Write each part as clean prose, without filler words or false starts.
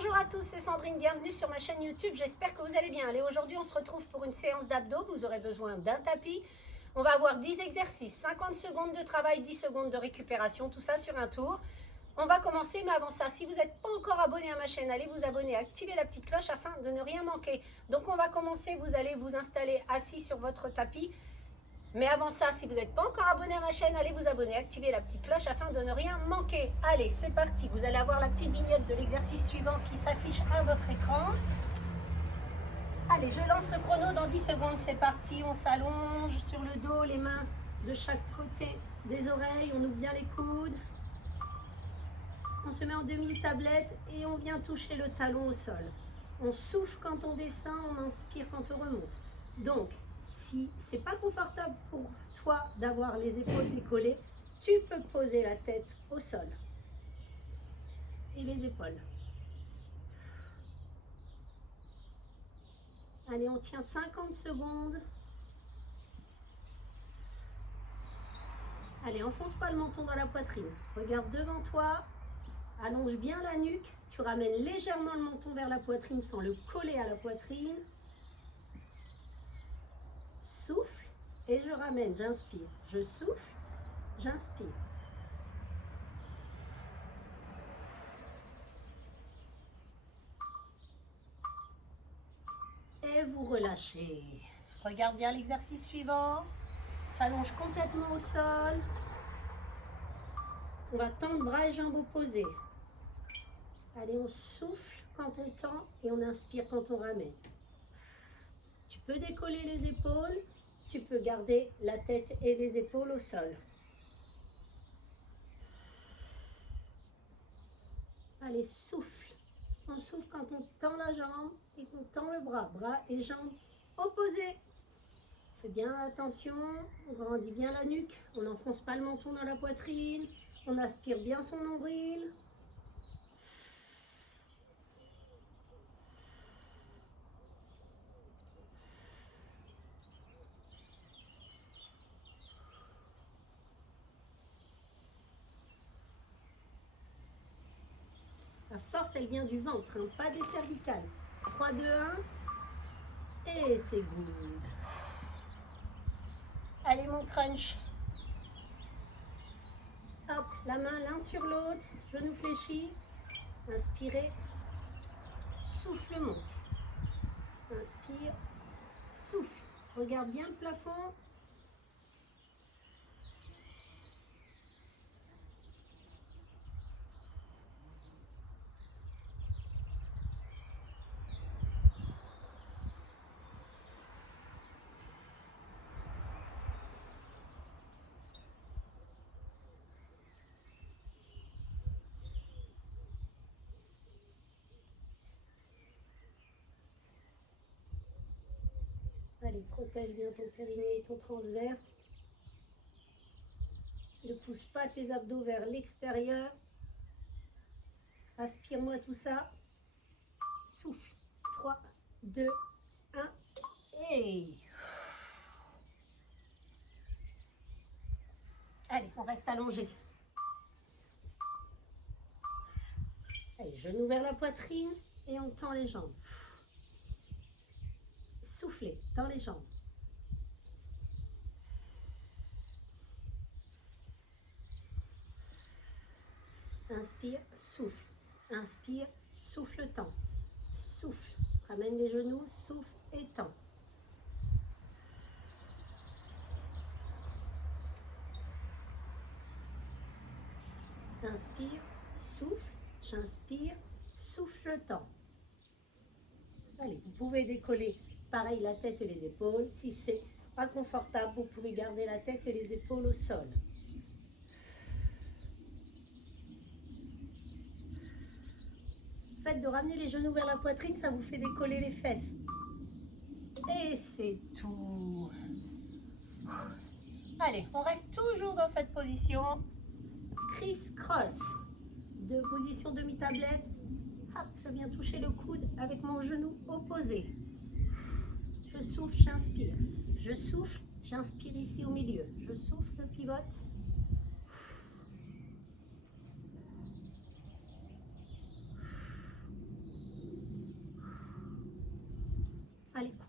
Bonjour à tous, c'est Sandrine, bienvenue sur ma chaîne YouTube, j'espère que vous allez bien. Allez, aujourd'hui on se retrouve pour une séance d'abdos, vous aurez besoin d'un tapis. On va avoir 10 exercices, 50 secondes de travail, 10 secondes de récupération, tout ça sur un tour. On va commencer, mais avant ça, si vous n'êtes pas encore abonné à ma chaîne, allez vous abonner, activez la petite cloche afin de ne rien manquer. Donc on va commencer, vous allez vous installer assis sur votre tapis. Mais avant ça, si vous n'êtes pas encore abonné à ma chaîne, allez vous abonner, activez la petite cloche afin de ne rien manquer. Allez, c'est parti. Vous allez avoir la petite vignette de l'exercice suivant qui s'affiche à votre écran. Allez, je lance le chrono dans 10 secondes. C'est parti. On s'allonge sur le dos, les mains de chaque côté des oreilles. On ouvre bien les coudes. On se met en demi-tablette et on vient toucher le talon au sol. On souffle quand on descend, on inspire quand on remonte. Donc, si c'est pas confortable pour toi d'avoir les épaules décollées, tu peux poser la tête au sol et les épaules. Allez, on tient 50 secondes. Allez, enfonce pas le menton dans la poitrine. Regarde devant toi, allonge bien la nuque. Tu ramènes légèrement le menton vers la poitrine sans le coller à la poitrine. Souffle. Et je ramène, j'inspire. Je souffle, j'inspire. Et vous relâchez. Regarde bien l'exercice suivant. S'allonge complètement au sol. On va tendre bras et jambes opposés. Allez, on souffle quand on tend et on inspire quand on ramène. Tu peux décoller les épaules. Tu peux garder la tête et les épaules au sol. Allez, souffle. On souffle quand on tend la jambe et qu'on tend le bras. Bras et jambes opposés. Fais bien attention. On grandit bien la nuque. On n'enfonce pas le menton dans la poitrine. On aspire bien son nombril. La force, elle vient du ventre, hein, pas des cervicales. 3, 2, 1. Et c'est good. Allez, mon crunch. Hop, la main l'un sur l'autre. Genou fléchi. Inspirez. Souffle, monte. Inspire. Souffle. Regarde bien le plafond. Allez, protège bien ton périnée et ton transverse. Ne pousse pas tes abdos vers l'extérieur. Aspire-moi tout ça. Souffle. 3, 2, 1. Et... Allez, on reste allongé. Allez, genou vers la poitrine et on tend les jambes. Soufflez, tend les jambes. Inspire, souffle. Inspire, souffle, tend. Souffle. Ramène les genoux, souffle et tend. Inspire, souffle, j'inspire, souffle, tend. Allez, vous pouvez décoller pareil la tête et les épaules. Si c'est pas confortable, vous pouvez garder la tête et les épaules au sol. Le fait de ramener les genoux vers la poitrine, ça vous fait décoller les fesses. Et c'est tout. Allez, on reste toujours dans cette position. Criss-cross. De position demi-tablette. Hop, je viens toucher le coude avec mon genou opposé. Je souffle, j'inspire. Je souffle, j'inspire ici au milieu. Je souffle, je pivote.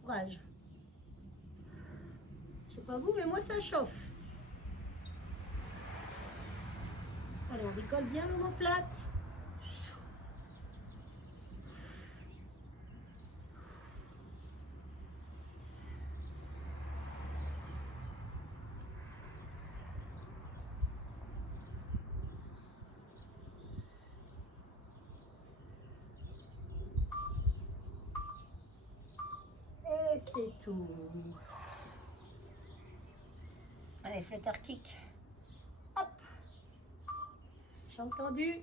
courage. Je sais pas vous, mais moi ça chauffe. Allez, on décolle bien l'omoplate. Et c'est tout. Allez, flutter kick. Hop. J'ai entendu.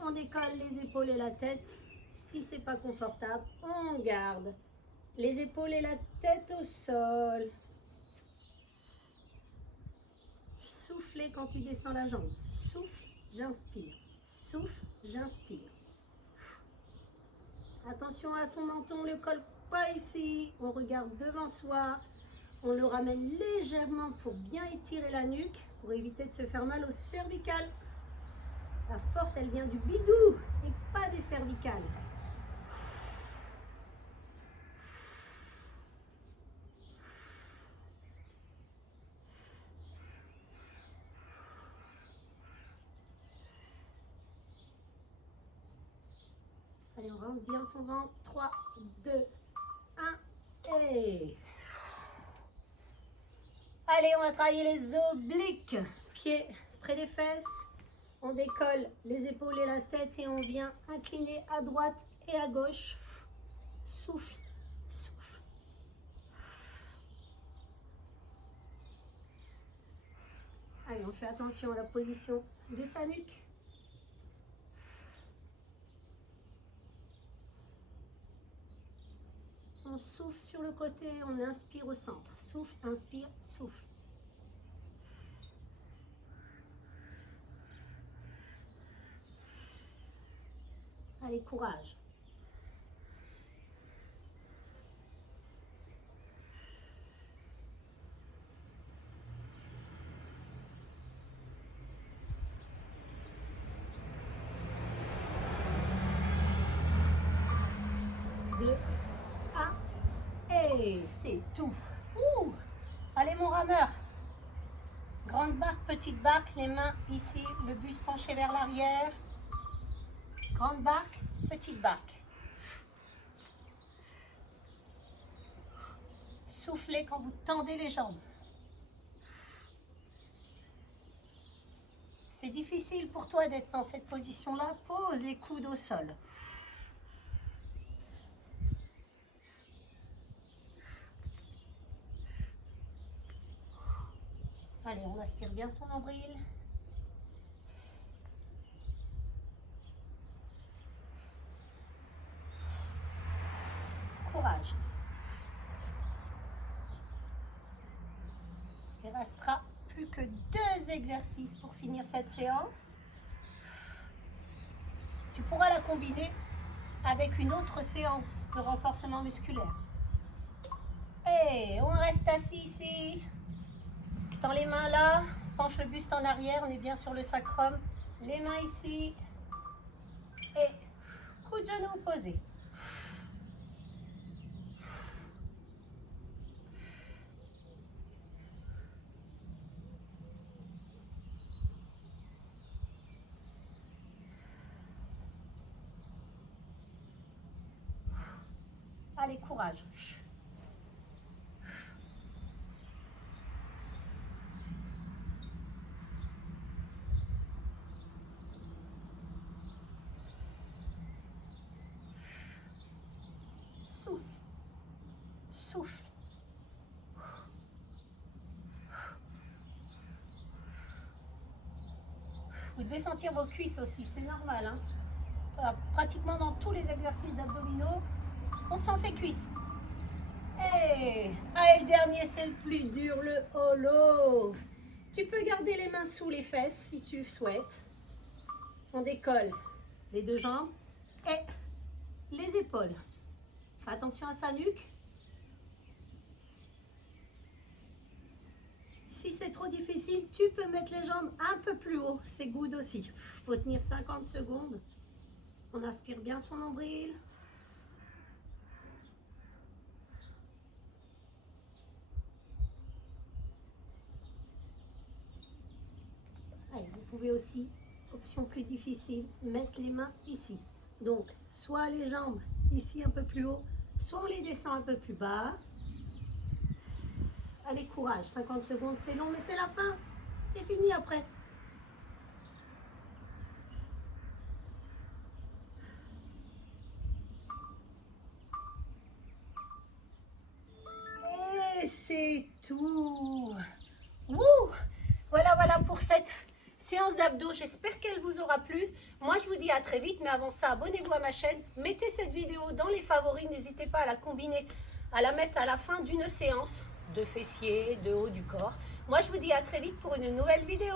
On décolle les épaules et la tête. Si c'est pas confortable, on garde les épaules et la tête au sol. Soufflez quand tu descends la jambe. Souffle, j'inspire. Souffle, j'inspire. Attention à son menton, le colle pas ici. On regarde devant soi. On le ramène légèrement pour bien étirer la nuque, pour éviter de se faire mal au cervical. La force, elle vient du bidou et pas des cervicales. Allez, on rentre bien son ventre. 3, 2, 1 et... Allez, on va travailler les obliques. Pieds près des fesses. On décolle les épaules et la tête et on vient incliner à droite et à gauche. Souffle, souffle. Allez, on fait attention à la position de sa nuque. On souffle sur le côté, on inspire au centre. Souffle, inspire, souffle. Allez, courage. Et c'est tout. Ouh. Allez mon rameur. Grande barque, petite barque, les mains ici, le buste penché vers l'arrière. Grande barque, petite barque. Soufflez quand vous tendez les jambes. C'est difficile pour toi d'être dans cette position-là. Pose les coudes au sol. Allez, on aspire bien son nombril. Courage. Il restera plus que 2 exercices pour finir cette séance. Tu pourras la combiner avec une autre séance de renforcement musculaire. Et on reste assis ici. Tends les mains là, penche le buste en arrière, on est bien sur le sacrum. Les mains ici. Et coup de genou posé. Allez, courage. Souffle. Souffle. Vous devez sentir vos cuisses aussi, c'est normal. Hein. Alors, pratiquement dans tous les exercices d'abdominaux, on sent ses cuisses. Et allez, le dernier, c'est le plus dur, le holo. Tu peux garder les mains sous les fesses si tu souhaites. On décolle les 2 jambes et les épaules. Fais attention à sa nuque. Si c'est trop difficile, tu peux mettre les jambes un peu plus haut. C'est good aussi. Il faut tenir 50 secondes. On aspire bien son nombril. pouvez aussi, option plus difficile, mettre les mains ici. Donc, soit les jambes ici un peu plus haut, soit on les descend un peu plus bas. Allez, courage, 50 secondes, c'est long, mais c'est la fin. C'est fini après. Et c'est tout. Wouh! Voilà pour cette séance d'abdos. J'espère qu'elle vous aura plu. Moi, je vous dis à très vite. Mais avant ça, abonnez-vous à ma chaîne. Mettez cette vidéo dans les favoris. N'hésitez pas à la combiner, à la mettre à la fin d'une séance de fessiers, de haut du corps. Moi, je vous dis à très vite pour une nouvelle vidéo.